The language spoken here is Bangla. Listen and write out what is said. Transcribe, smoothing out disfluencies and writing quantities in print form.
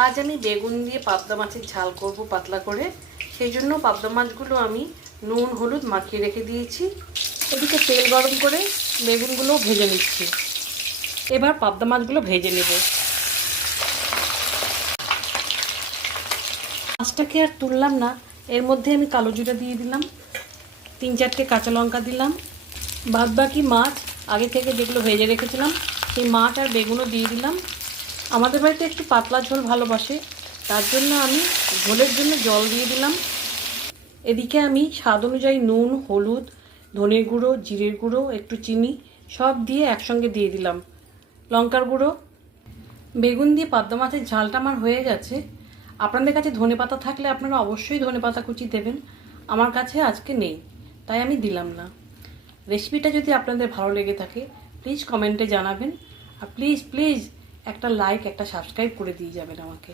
আজ আমি বেগুন দিয়ে পাবদা মাছের ঝাল করব পাতলা করে। সেই জন্য পাবদা মাছগুলো আমি নুন হলুদ মাখিয়ে রেখে দিয়েছি। এদিকে তেল গরম করে বেগুনগুলো ভেজে নিচ্ছি। এবার পাবদা মাছগুলো ভেজে নেব। মাছটাকে আর তুললাম না, এর মধ্যে আমি কালো জিরা দিয়ে দিলাম, 3-4টে কাঁচা লঙ্কা দিলাম। বাদ বাকি মাছ আগে থেকে যেগুলো ভেজে রেখেছিলাম সেই মাছ আর বেগুনও দিয়ে দিলাম। আমাদের বাড়িতে একটু পাতলা ঝোল ভালোবাসে, তার জন্য আমি ঝোলের জন্য জল দিয়ে দিলাম। এদিকে আমি স্বাদ অনুযায়ী নুন হলুদ ধনের গুঁড়ো জিরের গুঁড়ো একটু চিনি সব দিয়ে একসঙ্গে দিয়ে দিলাম, লঙ্কার গুঁড়ো। বেগুন দিয়ে পাবদা মাছের ঝালটা আমার হয়ে গেছে। আপনাদের কাছে ধনেপাতা থাকলে আপনারা অবশ্যই ধনেপাতা কুচি দেবেন, আমার কাছে আজকে নেই তাই আমি দিলাম না। রেসিপিটা যদি আপনাদের ভালো লেগে থাকে প্লিজ কমেন্টে জানাবেন, আর প্লিজ প্লিজ একটা লাইক একটা সাবস্ক্রাইব করে দিয়ে যাবেন আমাকে।